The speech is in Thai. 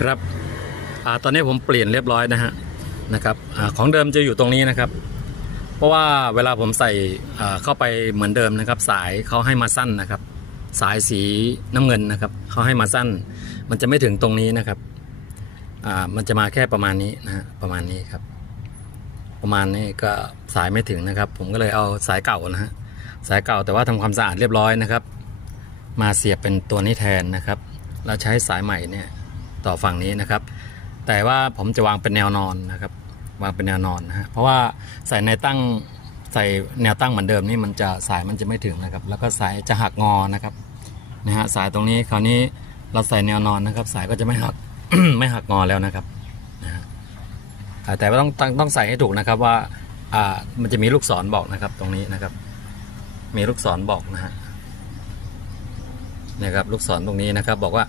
ครับอตอนนี้ผมเปลี่ยนเรียบร้อยนะฮะนะครับอของเดิมจะอยู่ตรงนี้นะครับ เพราะว่าเวลาผมใส่เข้าไปเหมือนเดิมนะครับ สายเขาให้มาสั้นนะครับ สายสีน้ำเงินนะครับเขาให้มาสั้น มันจะไม่ถึงตรงนี้นะครับมันจะมาแค่ประมาณนี้นะฮะประมาณนี้ครับ ประมาณนี้ก็สายไม่ถึงนะครับ ผมก็เลยเอาสายเก่านะฮะสายเก่าแต่ว่าทำความสะอาดเรียบร้อยนะครับ มาเสียบเป็นตัวนี้แทนนะครับ แล้วใช้สายใหม่เนี่ย ต่อฝั่งนี้นะครับ แต่ว่าผมจะวางเป็นแนวนอนนะครับ วางเป็นแนวนอนนะฮะเพราะว่าใส่ในตั้งใส่แนวตั้งเหมือนเดิมนี่มันจะสายมันจะไม่ถึงนะครับ แล้วก็สายจะหักงอนะครับนะฮะสายตรงนี้คราวนี้เราใส่แนวนอนนะครับ สายก็จะไม่หักไม่หักงอแล้วนะครับนะฮะแต่ว่าต้องต้องต้องใส่ให้ถูกนะครับว่าอ่ามันจะมีลูกศรบอกนะครับ ตรงนี้นะครับ มีลูกศรบอกนะฮะนะครับลูกศรตรงนี้นะครับบอกว่า